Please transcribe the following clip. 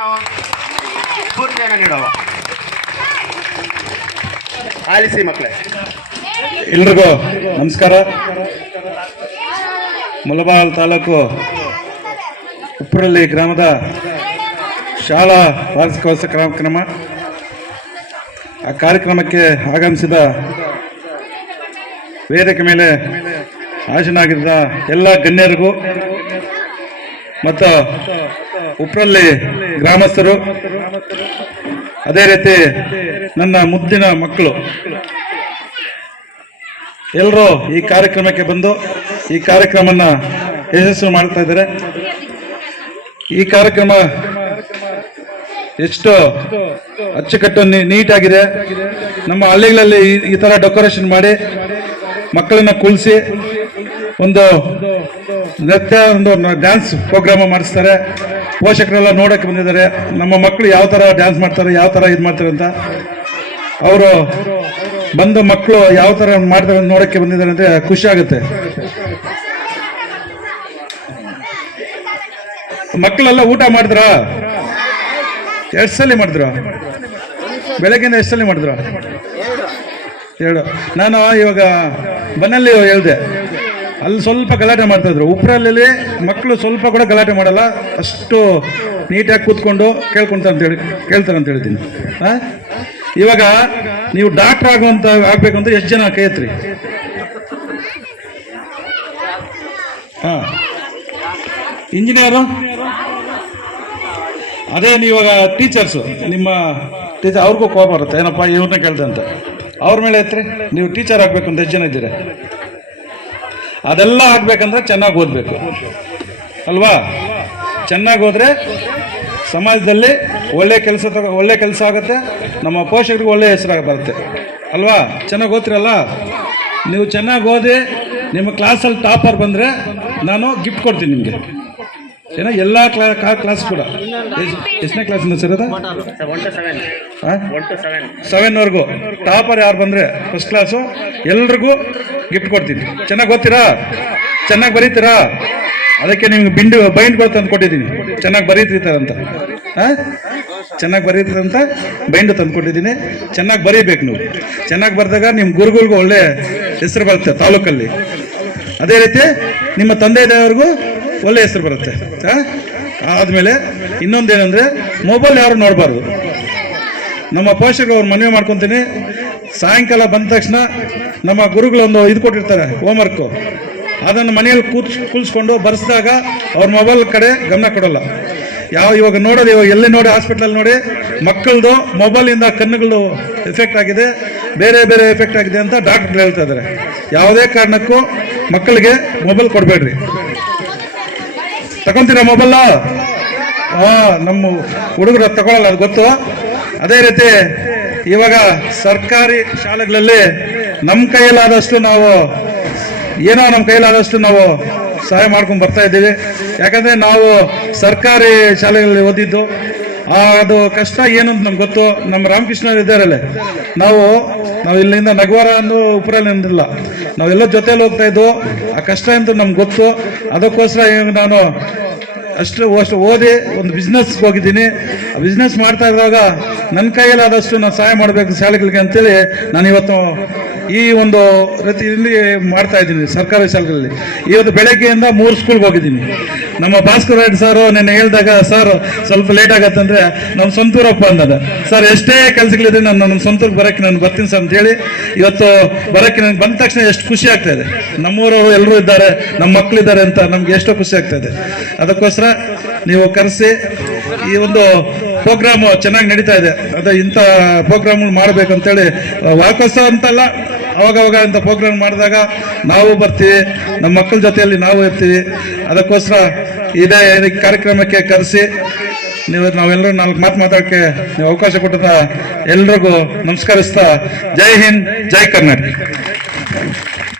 ಸ್ಫೂರ್ತಿಯನ್ನು ನೀಡುವ ಆಲಿಸಿ ಮಕ್ಕಳೇ. ಎಲ್ರಿಗೂ ನಮಸ್ಕಾರ. ಮುಳಬಾಗಿಲು ತಾಲೂಕು ಉಪ್ಪರಳ್ಳಿ ಗ್ರಾಮದ ಶಾಲಾ ವಾರ್ಷಿಕೋತ್ಸವ ಕಾರ್ಯಕ್ರಮ. ಆ ಕಾರ್ಯಕ್ರಮಕ್ಕೆ ಆಗಮಿಸಿದ ವೇದಿಕೆ ಮೇಲೆ ಹಾಜರಾಗಿದ್ದ ಎಲ್ಲ ಗಣ್ಯರಿಗೂ ಮತ್ತು ಉಪ್ಪರಳ್ಳಿ ಗ್ರಾಮಸ್ಥರು, ಅದೇ ರೀತಿ ನನ್ನ ಮುದ್ದಿನ ಮಕ್ಕಳು ಎಲ್ಲರೂ ಈ ಕಾರ್ಯಕ್ರಮಕ್ಕೆ ಬಂದು ಈ ಕಾರ್ಯಕ್ರಮನ ಯಶಸ್ವಿ ಮಾಡ್ತಾ ಇದ್ದಾರೆ. ಈ ಕಾರ್ಯಕ್ರಮ ಎಷ್ಟು ಅಚ್ಚುಕಟ್ಟು ನೀಟಾಗಿದೆ. ನಮ್ಮ ಹಳ್ಳಿಗಳಲ್ಲಿ ಈ ತರ ಡೆಕೋರೇಷನ್ ಮಾಡಿ ಮಕ್ಕಳನ್ನ ಕುಳಿಸಿ ಒಂದು ನೃತ್ಯ, ಒಂದು ಡ್ಯಾನ್ಸ್ ಪ್ರೋಗ್ರಾಮ್ ಮಾಡಿಸ್ತಾರೆ. ಪೋಷಕರೆಲ್ಲ ನೋಡಕ್ಕೆ ಬಂದಿದ್ದಾರೆ. ನಮ್ಮ ಮಕ್ಕಳು ಯಾವ ತರ ಡ್ಯಾನ್ಸ್ ಮಾಡ್ತಾರೆ, ಯಾವ ತರ ಇದು ಮಾಡ್ತಾರೆ ಅಂತ ಅವರು ಬಂದು ಮಕ್ಕಳು ಯಾವ ತರ ಮಾಡ್ತಾರೆ ನೋಡಕ್ಕೆ ಬಂದಿದ್ದಾರೆ ಅಂದ್ರೆ ಖುಷಿ ಆಗುತ್ತೆ. ಮಕ್ಕಳೆಲ್ಲ ಊಟ ಮಾಡಿದ್ರ? ಎಷ್ಟು ಸಲ ಮಾಡಿದ್ರ? ಬೆಳಗ್ಗೆಯಿಂದ ಎಷ್ಟು ಸಲ ಮಾಡಿದ್ರ? 2. ನಾನು ಇವಾಗ ಬನ್ನಲ್ಲಿ ಹೇಳ್ದೆ, ಅಲ್ಲಿ ಸ್ವಲ್ಪ ಗಲಾಟೆ ಮಾಡ್ತಾ ಇದ್ರು. ಉಪ್ಪರಲ್ಲಿ ಮಕ್ಕಳು ಸ್ವಲ್ಪ ಕೂಡ ಗಲಾಟೆ ಮಾಡಲ್ಲ, ಅಷ್ಟು ನೀಟಾಗಿ ಕೂತ್ಕೊಂಡು ಕೇಳ್ತಾರೆ ಅಂತ ಹೇಳ್ತೀನಿ. ಇವಾಗ ನೀವು ಡಾಕ್ಟರ್ ಆಗ್ಬೇಕಂತ ಎಷ್ಟು ಜನ ಕೈ ಎತ್ರಿ? ಇಂಜಿನಿಯರು, ಅದೇ ನೀವಾಗ ಟೀಚರ್ಸು, ನಿಮ್ಮ ಟೀಚರ್ ಅವ್ರಿಗೂ ಕೋಪ ಬರುತ್ತೆ, ಏನಪ್ಪ ಇವ್ರನ್ನ ಕೇಳ್ದೆ ಅಂತ. ಅವ್ರ ಮೇಲೆ ಎತ್ರಿ. ನೀವು ಟೀಚರ್ ಆಗ್ಬೇಕಂತ ಎಷ್ಟು ಜನ ಇದ್ದೀರಾ? ಅದೆಲ್ಲ ಆಗ್ಬೇಕಂದ್ರೆ ಚೆನ್ನಾಗಿ ಓದಬೇಕು ಅಲ್ವಾ? ಚೆನ್ನಾಗಿ ಓದ್ರೆ ಸಮಾಜದಲ್ಲಿ ಒಳ್ಳೆ ಕೆಲಸ ಆಗುತ್ತೆ, ನಮ್ಮ ಪೋಷಕರಿಗೆ ಒಳ್ಳೆ ಹೆಸರು ಬರುತ್ತೆ ಅಲ್ವಾ? ಚೆನ್ನಾಗಿ ಓದ್ತಿರಲ್ಲ. ನೀವು ಚೆನ್ನಾಗಿ ಓದಿ ನಿಮ್ಮ ಕ್ಲಾಸಲ್ಲಿ ಟಾಪರ್ ಬಂದರೆ ನಾನು ಗಿಫ್ಟ್ ಕೊಡ್ತೀನಿ ನಿಮಗೆ. ಏನೋ ಎಲ್ಲ ಕ್ಲಾಸ್ ಕೂಡ. ಎಷ್ಟನೇ ಕ್ಲಾಸಿಂದ ಸರ್ ಅದು? 7ವರೆಗೂ ಟಾಪರ್ ಯಾರು ಬಂದರೆ ಫಸ್ಟ್ ಕ್ಲಾಸು ಎಲ್ರಿಗೂ ಗಿಫ್ಟ್ ಕೊಡ್ತೀನಿ. ಚೆನ್ನಾಗಿ ಓದ್ತೀರಾ? ಚೆನ್ನಾಗಿ ಬರೀತೀರಾ? ಅದಕ್ಕೆ ನಿಮ್ಗೆ ಬೈಂಡ್ಗಳು ತಂದು ಕೊಟ್ಟಿದ್ದೀನಿ, ಚೆನ್ನಾಗಿ ಬರೀತಿರ್ತಾರಂತ. ಚೆನ್ನಾಗಿ ಬರೀತಿರಂತ ಬೈಂಡ್ ತಂದು ಕೊಟ್ಟಿದ್ದೀನಿ. ಚೆನ್ನಾಗಿ ಬರೀಬೇಕು ನೀವು. ಚೆನ್ನಾಗಿ ಬರೆದಾಗ ನಿಮ್ಮ ಗುರುಗಳಿಗೂ ಒಳ್ಳೆ ಹೆಸರು ಬರುತ್ತೆ ತಾಲೂಕಲ್ಲಿ. ಅದೇ ರೀತಿ ನಿಮ್ಮ ತಂದೆ ತಾಯಿಯವ್ರಿಗೂ ಒಳ್ಳೆ ಹೆಸರು ಬರುತ್ತೆ. ಆದಮೇಲೆ ಇನ್ನೊಂದೇನೆಂದರೆ ಮೊಬೈಲ್ ಯಾರು ನೋಡಬಾರ್ದು. ನಮ್ಮ ಪೋಷಕರು ಅವ್ರು ಮನವಿ ಮಾಡ್ಕೊತೀನಿ, ಸಾಯಂಕಾಲ ಬಂದ ತಕ್ಷಣ ನಮ್ಮ ಗುರುಗಳೊಂದು ಇದು ಕೊಟ್ಟಿರ್ತಾರೆ ಹೋಮ್ವರ್ಕು, ಅದನ್ನು ಮನೆಯಲ್ಲಿ ಕೂರಿಸ್ಕೊಂಡು ಬರೆಸಿದಾಗ ಅವ್ರ ಮೊಬೈಲ್ ಕಡೆ ಗಮನ ಕೊಡೋಲ್ಲ. ಇವಾಗ ನೋಡೋದು, ಇವಾಗ ಎಲ್ಲಿ ನೋಡಿ ಹಾಸ್ಪಿಟ್ಲಲ್ಲಿ ನೋಡಿ ಮಕ್ಕಳದು ಮೊಬೈಲಿಂದ ಕಣ್ಣುಗಳು ಎಫೆಕ್ಟ್ ಆಗಿದೆ, ಬೇರೆ ಬೇರೆ ಎಫೆಕ್ಟ್ ಆಗಿದೆ ಅಂತ ಡಾಕ್ಟರ್ಗಳು ಹೇಳ್ತಾ ಇದ್ದಾರೆ. ಯಾವುದೇ ಕಾರಣಕ್ಕೂ ಮಕ್ಕಳಿಗೆ ಮೊಬೈಲ್ ಕೊಡಬೇಡ್ರಿ. ತಗೊಂತೀರಾ ಮೊಬೈಲ? ನಮ್ಮ ಹುಡುಗರು ತಗೊಳ್ಳಲ್ಲ, ಅದು ಗೊತ್ತು. ಅದೇ ರೀತಿ ಇವಾಗ ಸರ್ಕಾರಿ ಶಾಲೆಗಳಲ್ಲಿ ನಮ್ಮ ಕೈಯಲ್ಲಾದಷ್ಟು ನಾವು ಸಹಾಯ ಮಾಡ್ಕೊಂಡು ಬರ್ತಾ ಇದ್ದೀವಿ. ಯಾಕಂದ್ರೆ ನಾವು ಸರ್ಕಾರಿ ಶಾಲೆಗಳಲ್ಲಿ ಓದಿದ್ದು, ಅದು ಕಷ್ಟ ಏನು ಅಂತ ನಮ್ಗೆ ಗೊತ್ತು. ನಮ್ಮ ರಾಮಕೃಷ್ಣ ಇದ್ದಾರಲ್ಲೇ, ನಾವು ಇಲ್ಲಿಂದ ನಗವಾರ ಅಂದು ಉಪ್ಪರಲ್ಲಿ ಅಂದಿಲ್ಲ, ನಾವೆಲ್ಲ ಜೊತೆಯಲ್ಲಿ ಹೋಗ್ತಾ ಇದ್ದು. ಆ ಕಷ್ಟ ಅಂತ ನಮ್ಗೆ ಗೊತ್ತು. ಅದಕ್ಕೋಸ್ಕರ ನಾನು ಅಷ್ಟು ಓದಿ ಒಂದು ಬಿಸ್ನೆಸ್ಗೆ ಹೋಗಿದ್ದೀನಿ. ಆ ಬಿಸ್ನೆಸ್ ಮಾಡ್ತಾ ಇರುವಾಗ ನನ್ನ ಕೈಯಲ್ಲಾದಷ್ಟು ನಾನು ಸಹಾಯ ಮಾಡಬೇಕು ಶಾಲೆಗಳಿಗೆ ಅಂತೇಳಿ ನಾನು ಇವತ್ತು ಈ ಒಂದು ರೀತಿಯಲ್ಲಿ ಮಾಡ್ತಾ ಇದ್ದೀನಿ ಸರ್ಕಾರಿ ಶಾಲೆಗಳಲ್ಲಿ. ಇವತ್ತು ಬೆಳಗ್ಗೆಯಿಂದ 3 ಸ್ಕೂಲ್ಗೆ ಹೋಗಿದ್ದೀನಿ. ನಮ್ಮ ಭಾಸ್ಕರ್ ರೆಡ್ಡಿ ಸಾರು ನೆನ್ನೆ ಹೇಳಿದಾಗ, ಸರ್ ಸ್ವಲ್ಪ ಲೇಟ್ ಆಗತ್ತಂದ್ರೆ ನಮ್ಮ ಸ್ವಂತೂರಪ್ಪ ಅಂದಾಗ, ಸರ್ ಎಷ್ಟೇ ಕೆಲಸಗಳಿದ್ರೆ ನಮ್ಮ ಸ್ವಂತೂರಿಗೆ ಬರೋಕ್ಕೆ ನಾನು ಬರ್ತೀನಿ ಸರ್ ಅಂತೇಳಿ ಇವತ್ತು ಬರೋಕ್ಕೆ ನನಗೆ ಬಂದ ತಕ್ಷಣ ಎಷ್ಟು ಖುಷಿ ಆಗ್ತಾ ಇದೆ. ನಮ್ಮೂರವರು ಎಲ್ಲರೂ ಇದ್ದಾರೆ, ನಮ್ಮ ಮಕ್ಕಳಿದ್ದಾರೆ ಅಂತ ನಮ್ಗೆ ಎಷ್ಟೋ ಖುಷಿ ಆಗ್ತಾ ಇದೆ. ಅದಕ್ಕೋಸ್ಕರ ನೀವು ಕರೆಸಿ ಈ ಒಂದು ಪ್ರೋಗ್ರಾಮು ಚೆನ್ನಾಗಿ ನಡೀತಾ ಇದೆ. ಅದೇ ಇಂಥ ಪ್ರೋಗ್ರಾಮ್ಗಳು ಮಾಡಬೇಕಂತೇಳಿ, ವಾಕೋತ್ಸವ ಅಂತಲ್ಲ, ಅವಾಗವಾಗ ಇಂಥ ಪ್ರೋಗ್ರಾಮ್ ಮಾಡಿದಾಗ ನಾವು ಬರ್ತೀವಿ, ನಮ್ಮ ಮಕ್ಕಳ ಜೊತೆಯಲ್ಲಿ ನಾವು ಇರ್ತೀವಿ. ಅದಕ್ಕೋಸ್ಕರ ಇದೇ ಕಾರ್ಯಕ್ರಮಕ್ಕೆ ಕರೆಸಿ ನಾವೆಲ್ಲರೂ 4 ಮಾತು ಮಾತಾಡೋಕ್ಕೆ ನೀವು ಅವಕಾಶ ಕೊಟ್ಟದ ಎಲ್ರಿಗೂ ನಮಸ್ಕರಿಸ್ತಾ, ಜೈ ಹಿಂದ್, ಜೈ ಕರ್ನಾಟಕ.